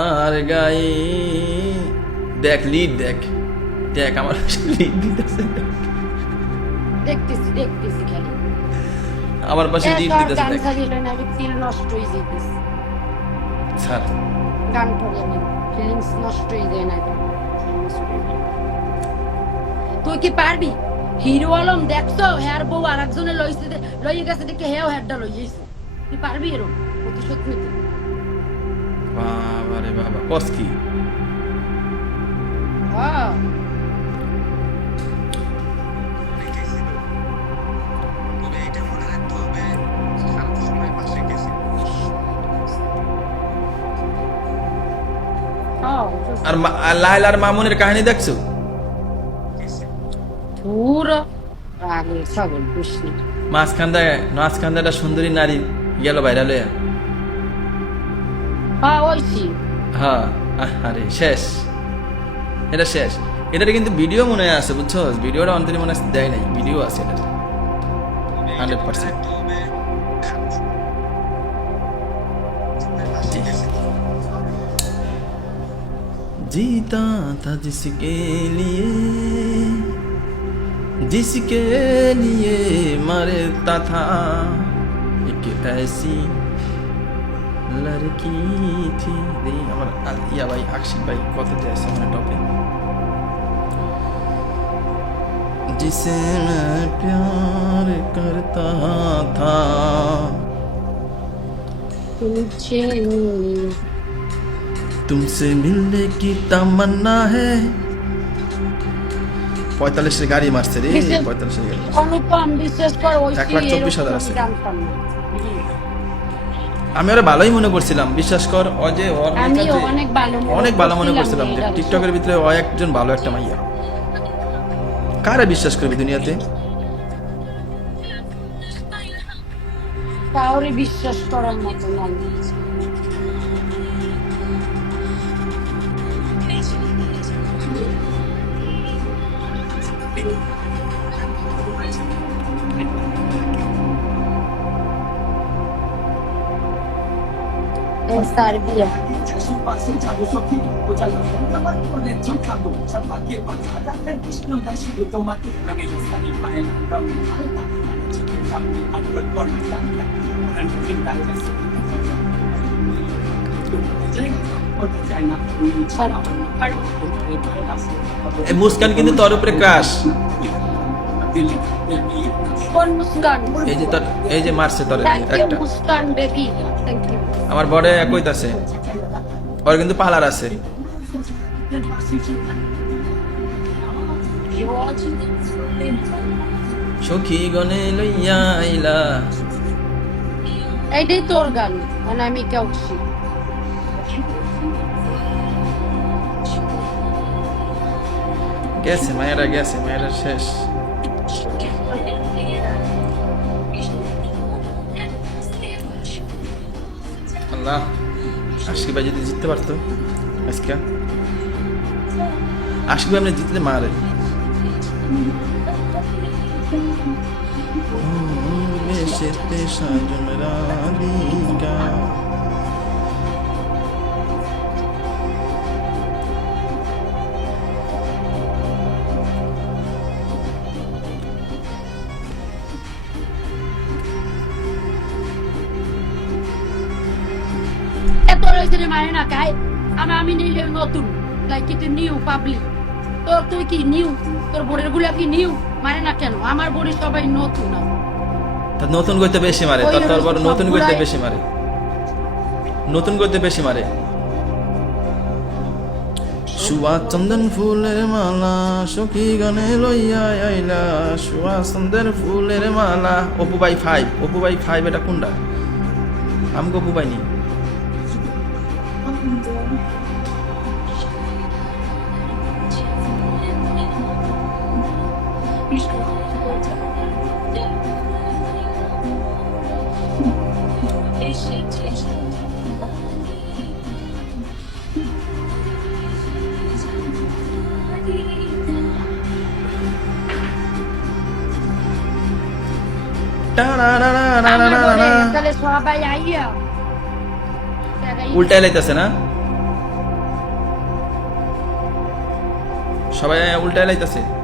আর গায়ে দেখ লিড দেখ। দেখ আমার লিড দিতেছে। দেখতেছি দেখতেছি খালি। আমার পাশে লিড দিতেছে দেখ। আমি ফিল নষ্ট হয়ে যেতেছে স্যার গান ফিলিংস নষ্ট হয়ে যায় না। তুই কি পারবি? হিরো আলম দেখছ? হেয়ার বউ আর একজনে লইছে লইয়ে গেছে দেখে হেও হেয়ারটা লইয়েছে তুই পারবি এরকম? প্রতিশোধ নিতে। পাশে গেছে হ্যাঁ আর লাইল আর মামুনের কাহিনী দেখছ? মাঝখানটায় মাঝখানটা সুন্দরী নারী গেল বাইরে লইয়া। হ্যাঁ ওইছি হ্যাঁ আহ, আরে শেষ এটা শেষ এটার কিন্তু ভিডিও মনে হয় আছে বুঝছো ভিডিওটা অন্তরে মনে হয় দেয় নাই ভিডিও আছে এটা তবে এটা মনে 100% রাখতে হবে শান্ত সময় পাশে গেছে जीता था जिसके लिए जिसके लिए मरता था एक ऐसी लड़की थी দেখি আমার আল- ইয়া ভাই আকশিক ভাই কত আছে মানে টপে जिसे मैं प्यार करता था তুলছে तुमसे मिलने की तमन्ना है পঁয়তাল্লিশের গাড়ি মারছে রে কিসের? পঁয়তাল্লিশের গাড়ি অনুপম বিশ্বাস কর ওই এক লাখ চব্বিশ হাজার আছে। না আমি ওরা ভালোই মনে করছিলাম। বিশ্বাস কর অজে যে ওর আমি অনেক ভালো মনে অনেক ভালো মনে করছিলাম যে টিকটক টিকটকের ভিতরে ও একজন ভালো একটা মাইয়া। কারে বিশ্বাস করবি দুনিয়াতে? কাউরে বিশ্বাস করার মতো নয় Es Serbia. এই মুস্কান কিন্তু তোর উপরে ক্রাশ এই যে তোর এই যে মারছে তোর একটা। মুস্কান বেবি। থ্যাংক ইউ আমার বড়ে একই আছে ওর কিন্তু পালার আছে। সখী গনে লইয়া আইলা। এইটাই তোর গান মানে আমি কেউছি গেছে মায়েরা গেছে মায়েরা শেষ। আল্লাহ আশিক ভাই যদি জিততে পারতো, আজকে। আশিক ভাই আপনি জিতলে মারে। বেশেতে সাজন রাধিকা এত রয়েছে রে মানে না কাই আমি আমি নতুন লাইক ইট নিউ পাবলিক তোর তুই কি নিউ তোর বোনেরগুলা কি নিউ মানে না কেন আমার বোনের সবাই নতুন। নতুন করতে বেশি মারে তোর তোর বড় নতুন করতে বেশি মারে নতুন করতে বেশি মারে সুয়া চন্দন ফুলের মালা সখী গনে লইয়া আইলা সুয়া চন্দন ফুলের মালা Apu by five Apu by five এটা কোনটা আমগো অপু বাই নি আমার বোনে তাহলে সবাই আইয়া উল্টা লাইতেছে না? সবাই উল্টা লাইতেছে।